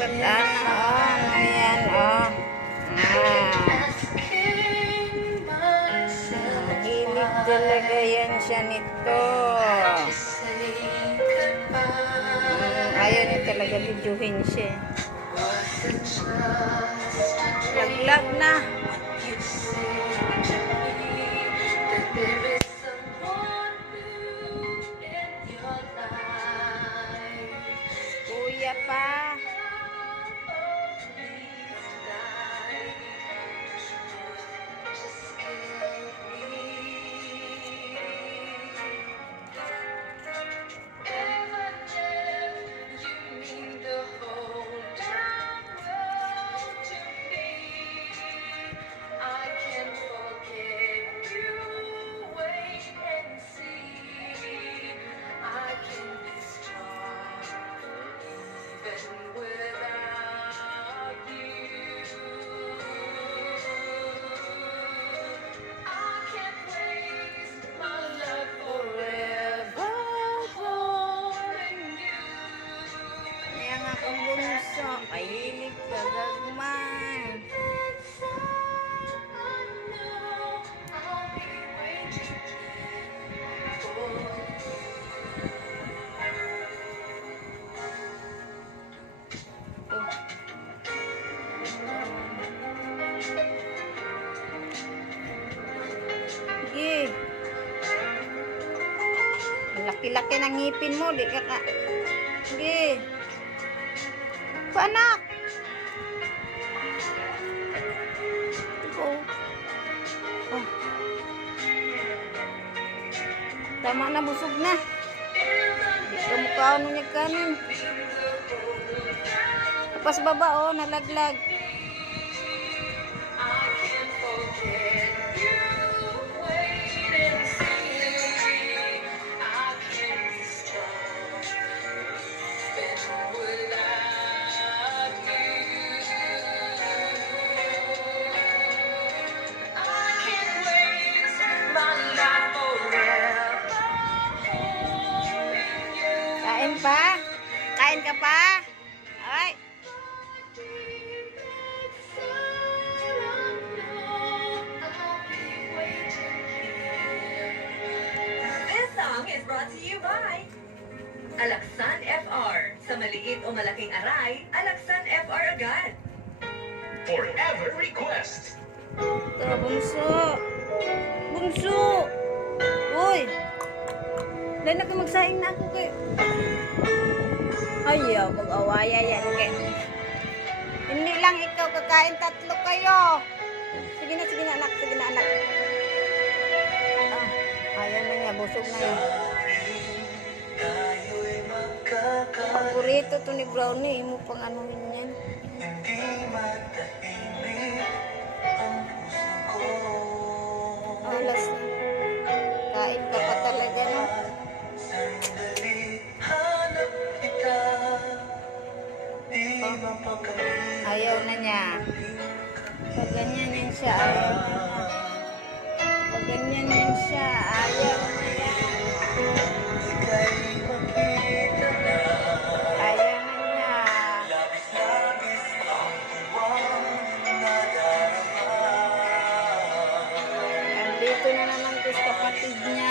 Ba't ano yan, oh. Hilig talaga yan siya nito. Ayaw niya talaga videohin siya. Laglag na. Kuya pa. Mahilig ka gagman. Sige. Laki-laki ng ngipin mo, di ka ka. Sige. Panak. Oh. Tama na, busog na. Di ka mukha ano niya kanin. Tapos baba, oh, nalaglag. Kain pa? Kain ka pa? Ay. This song is brought to you by Alaksan FR. Sa maliit o malaking aray, Alaksan FR agad. Forever request. Ito, bunso. Bunso. Uy. Dahil na ka magsaing na ako kayo. Ayaw, mag-awaya yan. Okay. Hindi lang ikaw kakain, tatlo kayo. Sige na anak, sige na anak. Ayan na niya, busog na yan. Paborito to ni Brownie, mo pang anuhin yan. Alas na. Kain ka pa talaga, no? Ayaw na niya. Pag ganyan yan siya, ayaw na niya. Pag ganyan yan siya, ayaw na niya. Ayaw na niya. Andito na naman ito sa kapatid niya.